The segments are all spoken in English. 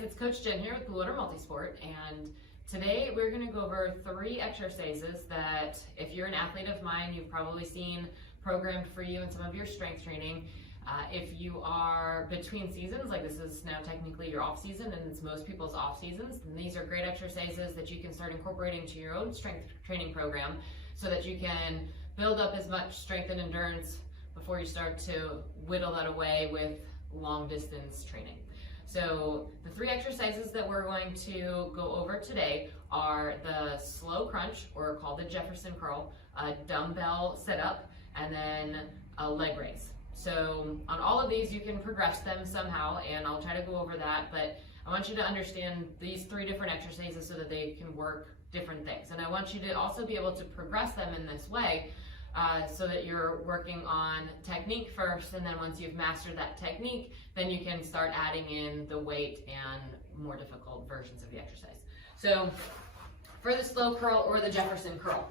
guys, it's Coach Jen here with Blue Water Multisport, and today we're going to go over 3 exercises that if you're an athlete of mine, you've probably seen programmed for you in some of your strength training. If you are between seasons, like this is now technically your off season and it's most people's off seasons, then these are great exercises that you can start incorporating to your own strength training program so that you can build up as much strength and endurance before you start to whittle that away with long distance training. So the 3 exercises that we're going to go over today are the slow crunch, or called the Jefferson curl, a dumbbell sit-up, and then a leg raise. So on all of these you can progress them somehow, and I'll try to go over that, but I want you to understand these 3 different exercises so that they can work different things. And I want you to also be able to progress them in this way so that you're working on technique first, and then once you've mastered that technique, then you can start adding in the weight and more difficult versions of the exercise. So for the slow curl or the Jefferson curl,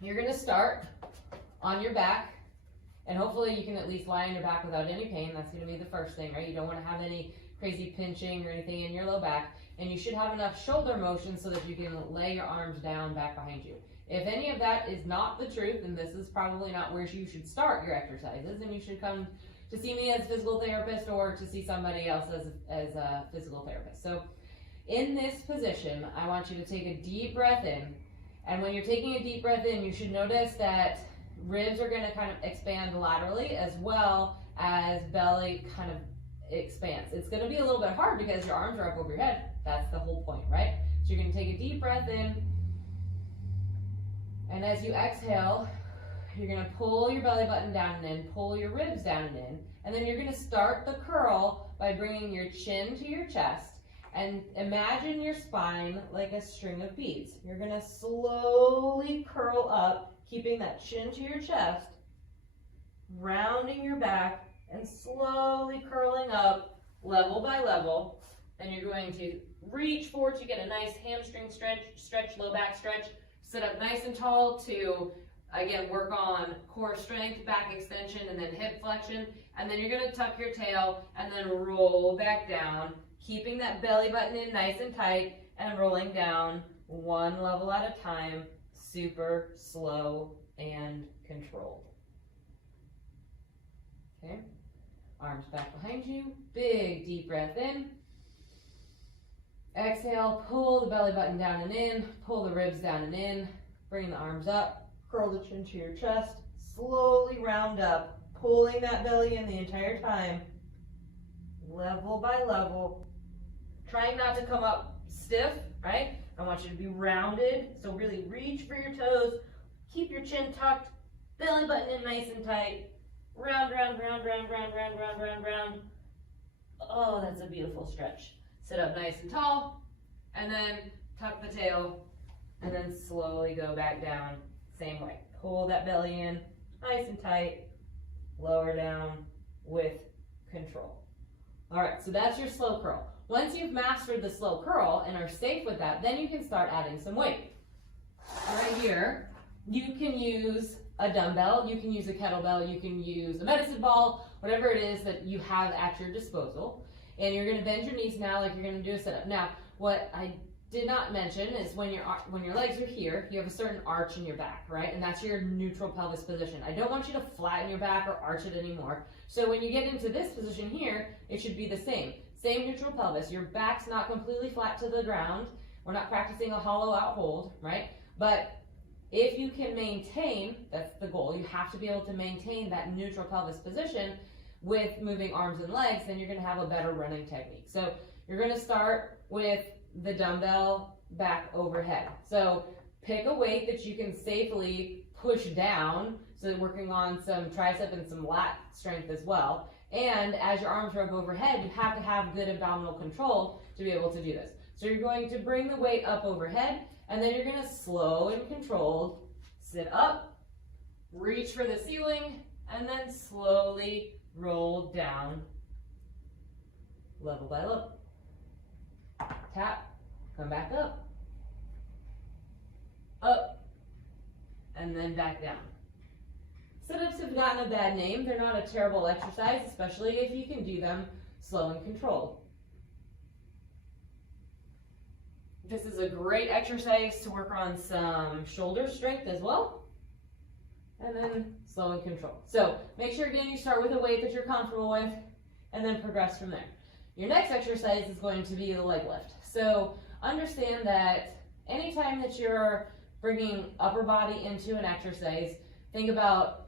you're going to start on your back, and hopefully you can at least lie on your back without any pain. That's going to be the first thing, right? You don't want to have any crazy pinching or anything in your low back, and you should have enough shoulder motion so that you can lay your arms down back behind you. If any of that is not the truth, then this is probably not where you should start your exercises, and you should come to see me as a physical therapist or to see somebody else as a physical therapist. So in this position, I want you to take a deep breath in, and when you're taking a deep breath in, you should notice that ribs are going to kind of expand laterally as well as belly kind of expands. It's going to be a little bit hard because your arms are up over your head. That's the whole point, right? So you're going to take a deep breath in, and as you exhale, you're going to pull your belly button down and in, pull your ribs down and in, and then you're going to start the curl by bringing your chin to your chest, and imagine your spine like a string of beads. You're going to slowly curl up, keeping that chin to your chest, rounding your back, and slowly curling up level by level. And you're going to reach forward to get a nice hamstring stretch, low back stretch. Sit up nice and tall to, again, work on core strength, back extension, and then hip flexion. And then you're going to tuck your tail and then roll back down, keeping that belly button in nice and tight and rolling down one level at a time, super slow and controlled. Okay, arms back behind you, big deep breath in. Exhale, pull the belly button down and in, pull the ribs down and in, bring the arms up, curl the chin to your chest, slowly round up, pulling that belly in the entire time, level by level, trying not to come up stiff, right? I want you to be rounded, so really reach for your toes, keep your chin tucked, belly button in nice and tight, round, round, round, round, round, round, round, round, round. Oh, that's a beautiful stretch. Sit up nice and tall, and then tuck the tail, and then slowly go back down, same way. Pull that belly in, nice and tight, lower down with control. All right, so that's your slow curl. Once you've mastered the slow curl and are safe with that, then you can start adding some weight. Right here, you can use a dumbbell, you can use a kettlebell, you can use a medicine ball, whatever it is that you have at your disposal. And you're going to bend your knees now like you're going to do a sit-up. Now, what I did not mention is when your legs are here, you have a certain arch in your back, right? And that's your neutral pelvis position. I don't want you to flatten your back or arch it anymore. So when you get into this position here, it should be the same. Same neutral pelvis. Your back's not completely flat to the ground. We're not practicing a hollow out hold, right? But if you can maintain, that's the goal, you have to be able to maintain that neutral pelvis position with moving arms and legs, then you're going to have a better running technique. So you're going to start with the dumbbell back overhead. So pick a weight that you can safely push down, so that working on some tricep and some lat strength as well. And as your arms are up overhead, you have to have good abdominal control to be able to do this. So you're going to bring the weight up overhead, and then you're going to slow and controlled sit up, reach for the ceiling, and then slowly roll down level by level. Tap, come back up, and then back down. Sit-ups have gotten a bad name. They're not a terrible exercise, especially if you can do them slow and controlled. This is a great exercise to work on some shoulder strength as well. And then slow and control. So make sure again you start with a weight that you're comfortable with and then progress from there. Your next exercise is going to be the leg lift. So understand that anytime that you're bringing upper body into an exercise, think about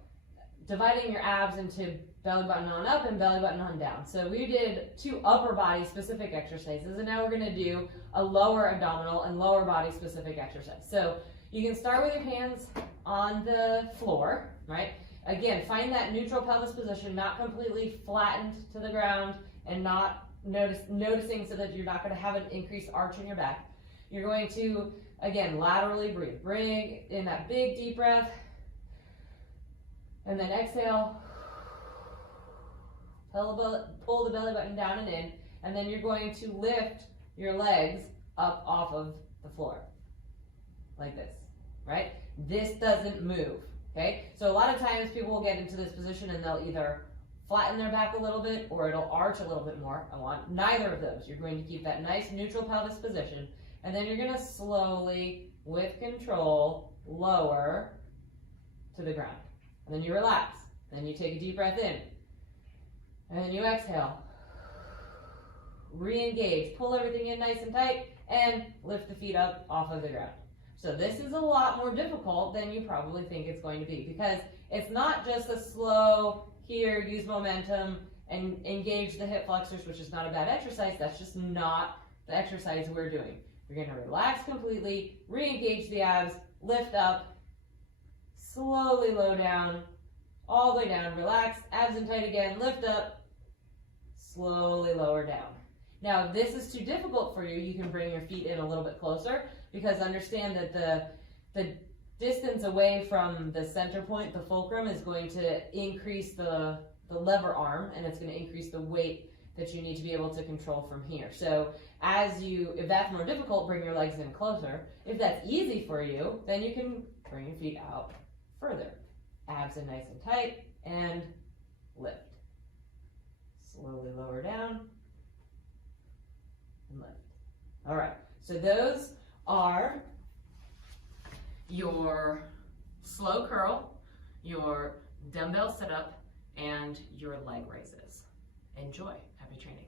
dividing your abs into belly button on up and belly button on down. So we did 2 upper body specific exercises, and now we're going to do a lower abdominal and lower body specific exercise. So you can start with your hands on the floor, right? Again, find that neutral pelvis position, not completely flattened to the ground and not noticing so that you're not going to have an increased arch in your back. You're going to, again, laterally breathe. Bring in that big deep breath, and then exhale. Pull the belly button down and in, and then you're going to lift your legs up off of the floor, like this, right? This doesn't move, okay? So a lot of times people will get into this position and they'll either flatten their back a little bit or it'll arch a little bit more. I want neither of those. You're going to keep that nice neutral pelvis position, and then you're gonna slowly, with control, lower to the ground. And then you relax. Then you take a deep breath in. And then you exhale. Re-engage. Pull everything in nice and tight and lift the feet up off of the ground. So this is a lot more difficult than you probably think it's going to be, because it's not just a slow, here, use momentum and engage the hip flexors, which is not a bad exercise. That's just not the exercise we're doing. You're going to relax completely, re-engage the abs, lift up, slowly low down, all the way down, relax, abs in tight again, lift up, slowly lower down. Now, if this is too difficult for you, you can bring your feet in a little bit closer, because understand that the distance away from the center point, the fulcrum, is going to increase the lever arm, and it's going to increase the weight that you need to be able to control from here. So if that's more difficult, bring your legs in closer. If that's easy for you, then you can bring your feet out further. Abs in nice and tight, and lift. Slowly lower down, and lift. All right, so those are your slow curl, your dumbbell sit-up, and your leg raises. Enjoy. Happy training.